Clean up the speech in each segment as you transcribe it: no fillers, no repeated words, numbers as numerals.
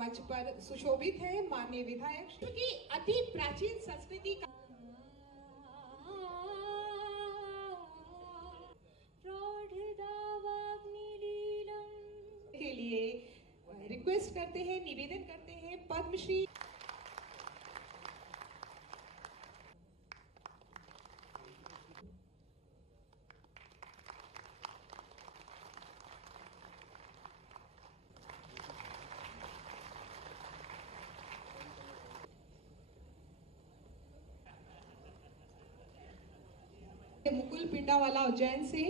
मंच पर सुशोभित है माननीय विधायक की अति प्राचीन संस्कृति का के लिए रिक्वेस्ट करते हैं, निवेदन करते हैं पद्मश्री मुकुल पिंडावाला उज्जैन से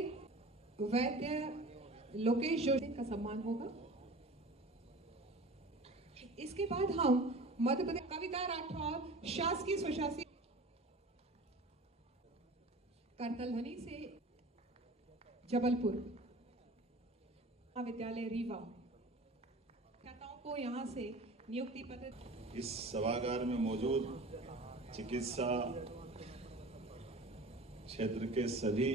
वैद्य लोकेश जोशी का सम्मान होगा। इसके बाद हम मध्य प्रदेश कविता राठौर शासकीय स्वशासी करतलधनी से जबलपुर महाविद्यालय रीवा छात्राओं को यहां से नियुक्ति पत्र। इस सभागार में मौजूद चिकित्सा क्षेत्र के सभी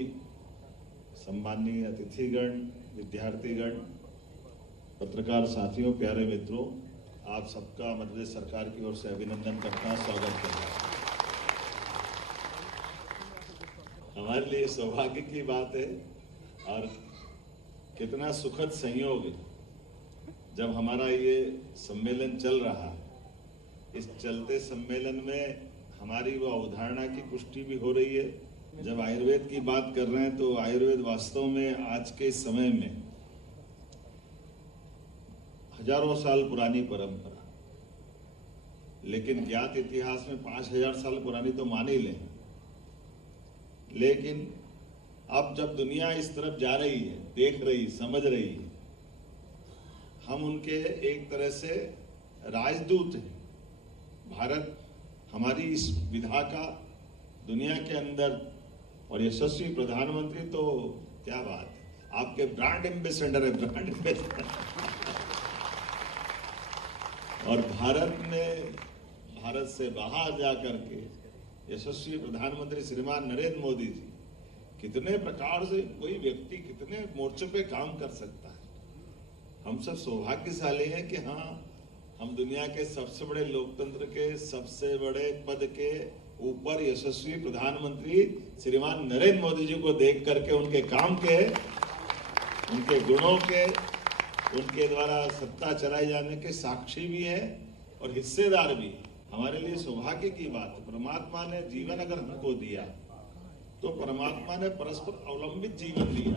सम्माननीय अतिथिगण, विद्यार्थीगण, पत्रकार साथियों, प्यारे मित्रों, आप सबका मध्य प्रदेश सरकार की ओर से अभिनंदन करता हूं, स्वागत करता हूं। हमारे लिए सौभाग्य की बात है और कितना सुखद संयोग है जब हमारा ये सम्मेलन चल रहा है। इस चलते सम्मेलन में हमारी वो अवधारणा की पुष्टि भी हो रही है। जब आयुर्वेद की बात कर रहे हैं तो आयुर्वेद वास्तव में आज के समय में हजारों साल पुरानी परंपरा, लेकिन ज्ञात इतिहास में 5000 साल पुरानी तो मान ही लें। लेकिन अब जब दुनिया इस तरफ जा रही है, देख रही, समझ रही है, हम उनके एक तरह से राजदूत हैं। भारत हमारी इस विधा का दुनिया के अंदर और यशस्वी प्रधानमंत्री तो क्या बात है, आपके ब्रांड एम्बेसडर है, ब्रांड एम्बेसडर। और भारत से बाहर जाकर के यशस्वी प्रधानमंत्री श्रीमान नरेंद्र मोदी जी कितने प्रकार से कोई व्यक्ति कितने मोर्चों पे काम कर सकता है। हम सब सौभाग्यशाली हैं कि हाँ, हम दुनिया के सबसे बड़े लोकतंत्र के सबसे बड़े पद के ऊपर यशस्वी प्रधानमंत्री श्रीमान नरेंद्र मोदी जी को देख करके उनके काम के, उनके गुणों के, उनके द्वारा सत्ता चलाए जाने के साक्षी भी हैं और हिस्सेदार भी। हमारे लिए सौभाग्य की बात है। परमात्मा ने जीवन अगर हमको दिया तो परमात्मा ने परस्पर अवलंबित जीवन दिया,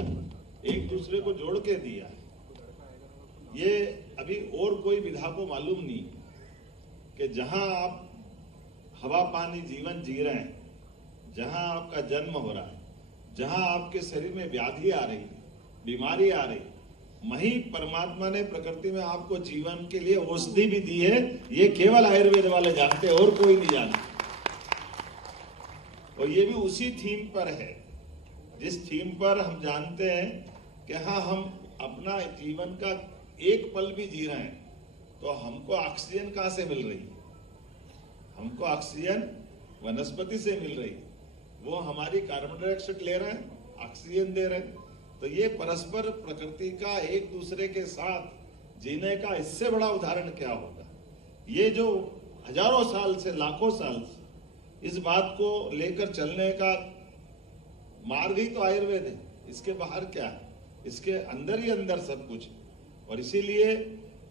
एक दूसरे को जोड़ के दिया। ये अभी और कोई विधा को मालूम नहीं कि जहां आप हवा पानी जीवन जी रहे हैं, जहां आपका जन्म हो रहा है, जहां आपके शरीर में व्याधि आ रही, बीमारी आ रही, वहीं परमात्मा ने प्रकृति में आपको जीवन के लिए औषधि भी दी है। ये केवल आयुर्वेद वाले जानते हैं और कोई नहीं जानता। और ये भी उसी थीम पर है जिस थीम पर हम जानते हैं कि हाँ, हम अपना जीवन का एक पल भी जी रहे हैं तो हमको ऑक्सीजन कहां से मिल रही है? हमको ऑक्सीजन वनस्पति से मिल रही है, वो हमारी कार्बन डाइऑक्साइड ले रहे हैं, ऑक्सीजन दे रहे हैं। तो ये परस्पर प्रकृति का एक दूसरे के साथ जीने का इससे बड़ा उदाहरण क्या होगा? ये जो हजारों साल से, लाखों साल से इस बात को लेकर चलने का मार्ग ही तो आयुर्वेद है। इसके बाहर क्या है? इसके अंदर ही अंदर सब कुछ है। और इसीलिए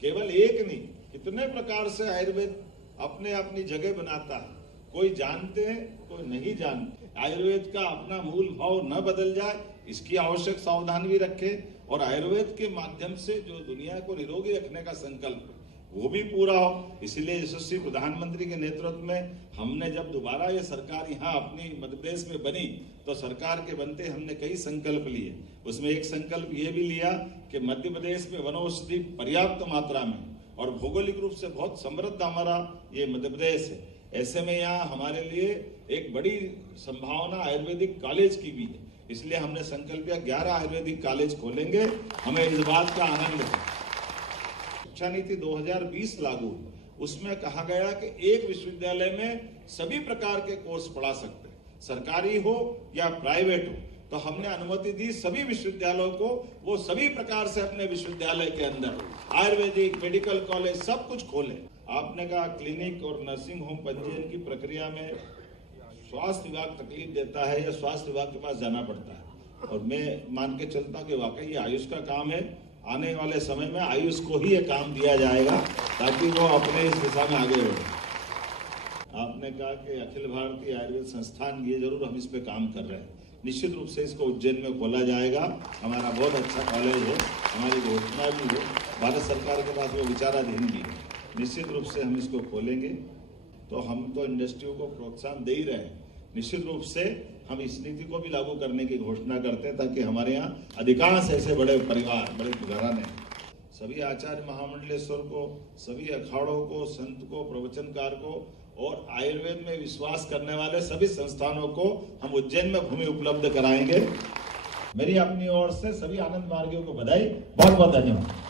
केवल एक नहीं, कितने प्रकार से आयुर्वेद अपने अपनी जगह बनाता है। कोई जानते हैं, कोई नहीं जानते। आयुर्वेद का अपना मूल भाव न बदल जाए, इसकी आवश्यक सावधानी भी रखें और आयुर्वेद के माध्यम से जो दुनिया को निरोगी रखने का संकल्प वो भी पूरा हो। इसलिए यशस्वी प्रधानमंत्री के नेतृत्व में हमने जब दोबारा ये सरकार यहाँ अपनी मध्य प्रदेश में बनी तो सरकार के बनते हमने कई संकल्प लिए। उसमें एक संकल्प ये भी लिया कि मध्य प्रदेश में वनौषधि पर्याप्त मात्रा में और भौगोलिक रूप से बहुत समृद्ध हमारा ये मध्य प्रदेश है। ऐसे में यहाँ हमारे लिए एक बड़ी संभावना आयुर्वेदिक कॉलेज की भी है। इसलिए हमने संकल्प किया 11 आयुर्वेदिक कॉलेज खोलेंगे। हमें इस बात का आनंद है। शिक्षा नीति 2020 लागू, उसमें कहा गया कि एक विश्वविद्यालय में सभी प्रकार के कोर्स पढ़ा सकते हैं, सरकारी हो या प्राइवेट हो, तो हमने अनुमति दी सभी विश्वविद्यालयों को, वो सभी प्रकार से अपने विश्वविद्यालय के अंदर आयुर्वेदिक, मेडिकल कॉलेज सब कुछ खोले। आपने कहा क्लिनिक और नर्सिंग होम पंजीयन की प्रक्रिया में स्वास्थ्य विभाग तकलीफ देता है या स्वास्थ्य विभाग के पास जाना पड़ता है, और मैं मान के चलता कि वाकई ये आयुष का काम है। आने वाले समय में आयुष को ही ये काम दिया जाएगा ताकि वो अपने इस दिशा में आगे बढ़े। आपने कहा कि अखिल भारतीय आयुर्वेद संस्थान, ये जरूर हम इस पे काम कर रहे हैं। निश्चित रूप से इसको उज्जैन में खोला जाएगा। हमारा बहुत अच्छा कॉलेज है, हमारी घोषणा भी है, भारत सरकार के पास वो विचाराधीन भी है। निश्चित रूप से हम इसको खोलेंगे। तो हम तो इंडस्ट्रियों को प्रोत्साहन दे ही रहे हैं, निश्चित रूप से हम इस नीति को भी लागू करने की घोषणा करते हैं ताकि हमारे यहाँ अधिकांश ऐसे बड़े परिवार, बड़े घराने, सभी आचार्य महामंडलेश्वर को, सभी अखाड़ों को, संत को, प्रवचनकार को और आयुर्वेद में विश्वास करने वाले सभी संस्थानों को हम उज्जैन में भूमि उपलब्ध कराएंगे। मेरी अपनी ओर से सभी आनंद मार्गियों को बधाई, बहुत बहुत धन्यवाद।